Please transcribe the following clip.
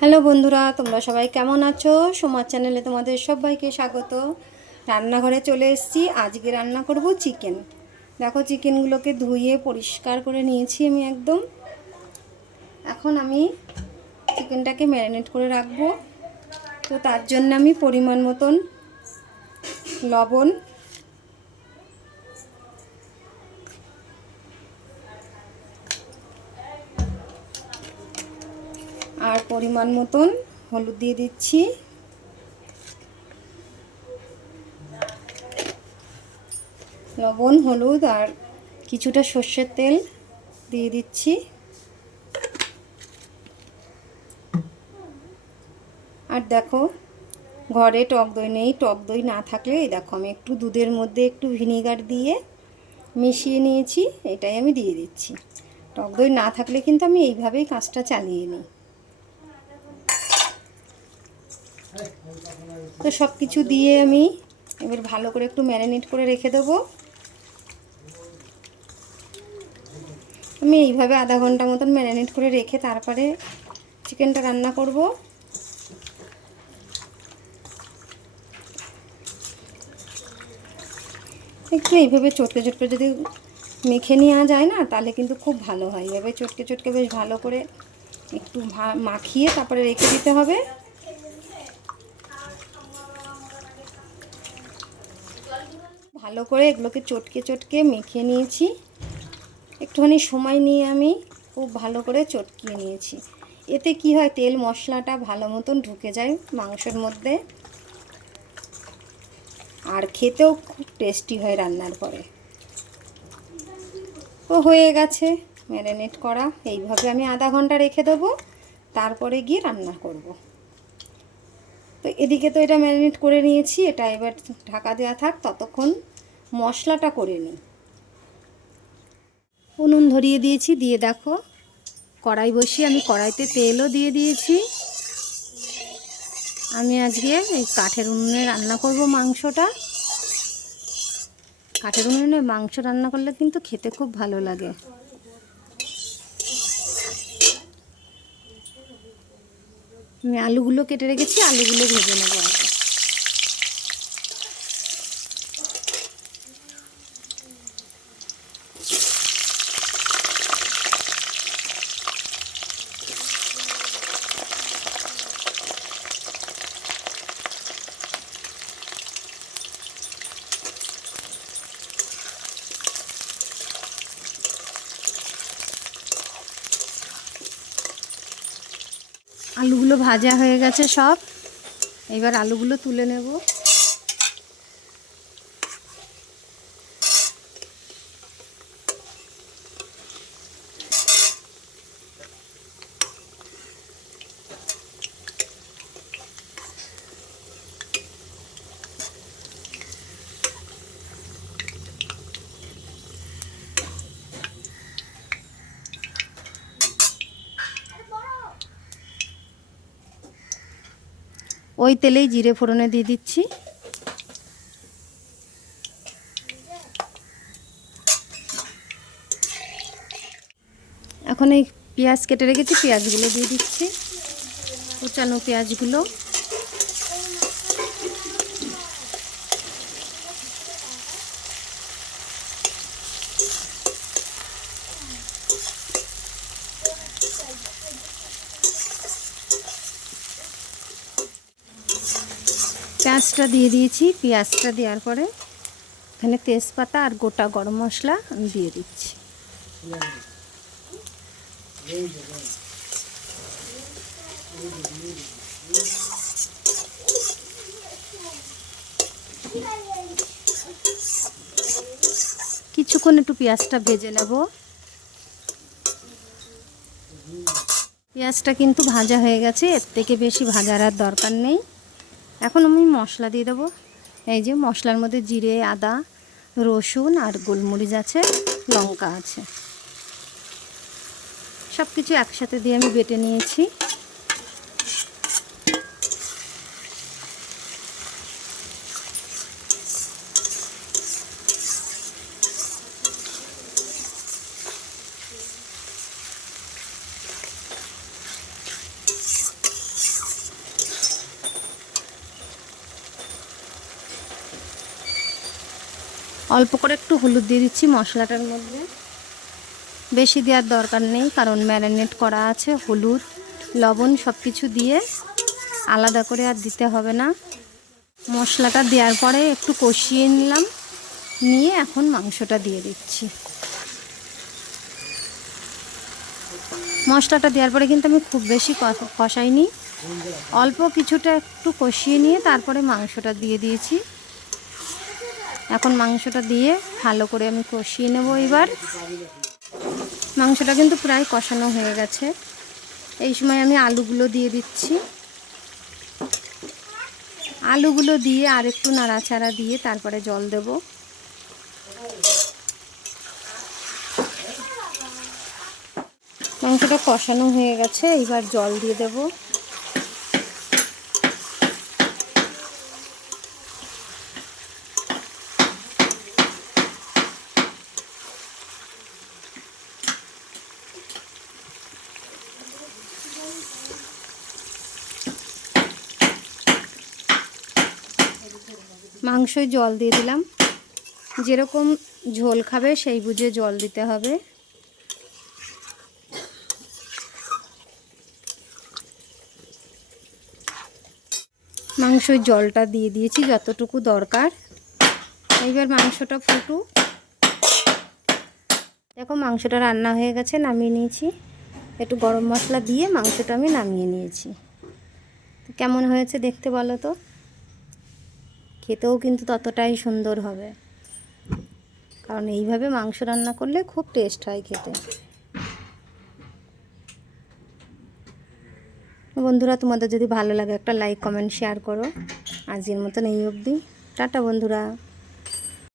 Hello বন্ধুরা, তোমরা সবাই কেমন আছো? সোমার চ্যানেলে তোমাদের সবাইকে স্বাগত। রান্নাঘরে চলে এসেছি। আজকে রান্না করব চিকেন। দেখো, চিকেনগুলোকে ধুয়ে পরিষ্কার করে নিয়েছি আমি একদম। এখন আমি চিকেনটাকে ম্যারিনেট করে রাখব। তো তার জন্য আমি পরিমাণ মতন লবণ আর পরিমাণ মতন হলুদ দিয়ে দিচ্ছি। লবণ, হলুদ আর কিছুটা সর্ষের তেল দিয়ে দিচ্ছি। আর দেখো, ঘরে টক দই নেই, টক দই না থাকলে এই দেখো আমি একটু দুধের মধ্যে একটু ভিনিগার দিয়ে মিশিয়ে নিয়েছি, এটাই আমি দিয়ে দিচ্ছি। টক দই না থাকলে কিন্তু আমি এইভাবেই কাজটা চালিয়ে নিই। তো সব কিছু দিয়ে আমি এবার ভালো করে একটু ম্যারিনেট করে রেখে দেবো। আমি এইভাবে আধা ঘণ্টা মতন ম্যারিনেট করে রেখে তারপরে চিকেনটা রান্না করব। একটু এইভাবে চটকে চটকে যদি মেখে নেওয়া যায় না, তাহলে কিন্তু খুব ভালো হয়। এভাবে চটকে চটকে বেশ ভালো করে একটু মাখিয়ে তারপরে রেখে দিতে হবে। ভালো করে এগুলোকে চটকে চটকে মেখে নিয়েছি। একটুখানি সময় নিয়ে আমি খুব ভালো করে চটকিয়ে নিয়েছি। এতে কি হয়, তেল মশলাটা ভালো মতন ঢুকে যায় মাংসের মধ্যে। আর খেতেও খুব টেস্টি হয় রান্নার পরে। ও হয়ে গেছে, ম্যারিনেট করা। এইভাবে আমি আধা ঘণ্টা রেখে দেবো, তারপরে গিয়ে রান্না করব। তো এদিকে তো এটা ম্যারিনেট করে নিয়েছি, এটা এবার ঢাকা দেওয়া থাক, ততক্ষণ মশলাটা করে নিই উনুন ধরিয়ে দিয়েছি, দিয়ে দেখো। কড়াই বসিয়ে আমি কড়াইতে তেলও দিয়ে দিয়েছি। আমি আজকে এই কাঠের উনুনে রান্না করব মাংসটা। কাঠের উনুনে মাংস রান্না করলে কিন্তু খেতে খুব ভালো লাগে। আমি আলুগুলো কেটে রেখেছি, আলুগুলো ভেজে নেব। আলুগুলো ভাজা হয়ে গেছে সব। এবার আলুগুলো তুলে নেব। ওই তেলেই জিরে ফোড়নে দিয়ে দিচ্ছি। এখন এই পেঁয়াজ কেটে রেখেছি, পেঁয়াজগুলো দিয়ে দিচ্ছি। কুচানো পেঁয়াজগুলো। পেঁয়াজটা দিয়ে দিয়েছি। পেঁয়াজটা দেওয়ার পরে এখানে তেজপাতা আর গোটা গরম মশলা দিয়ে দিচ্ছি। কিছুক্ষণ একটু পেঁয়াজটা ভেজে নেব। পেঁয়াজটা কিন্তু ভাজা হয়ে গেছে, এর থেকে বেশি ভাজার আর দরকার নেই। এখন আমি মশলা দিয়ে দেবো। এই যে মশলার মধ্যে জিরে, আদা, রসুন আর গোলমরিচ আছে, লঙ্কা আছে। সব কিছু একসাথে দিয়ে আমি বেটে নিয়েছি। অল্প করে একটু হলুদ দিয়ে দিচ্ছি মশলাটার মধ্যে। বেশি দেওয়ার দরকার নেই, কারণ ম্যারিনেট করা আছে, হলুদ, লবণ সব কিছু দিয়ে আলাদা করে আর দিতে হবে না। মশলাটা দেওয়ার পরে একটু কষিয়ে নিলাম, নিয়ে এখন মাংসটা দিয়ে দিচ্ছি। মশলাটা দেওয়ার পরে কিন্তু আমি খুব বেশি কষ- কষাইনি। অল্প কিছুটা একটু কষিয়ে নিয়ে তারপরে মাংসটা দিয়ে দিয়েছি। এখন মাংসটা দিয়ে ভালো করে আমি কষিয়ে নেব এবার। মাংসটা কিন্তু প্রায় কষানো হয়ে গেছে। এই সময় আমি আলুগুলো দিয়ে দিচ্ছি। আলুগুলো দিয়ে আর একটু নাড়াচাড়া দিয়ে তারপরে জল দেব। মাংসটা কষানো হয়ে গেছে, এইবার জল দিয়ে দেব। মাংসয় জল দিয়ে দিলাম। যেরকম ঝোল খাবে সেই বুঝে জল দিতে হবে। মাংসের জলটা দিয়ে দিয়েছি যতটুকু দরকার। এইবার মাংসটা ফুটু দেখো মাংসটা রান্না হয়ে গেছে, নামিয়ে নিয়েছি। একটু গরম মশলা দিয়ে মাংসটা আমি নামিয়ে নিয়েছি। কেমন হয়েছে দেখতে বলো তো? খেতেও কিন্তু ততটাই সুন্দর হবে। কারণ এইভাবে মাংস রান্না করলে খুব টেস্ট হয় খেতে। বন্ধুরা, তোমাদের যদি ভালো লাগে একটা লাইক কমেন্ট শেয়ার করো। আজকের মতন এই অবধি। টাটা বন্ধুরা।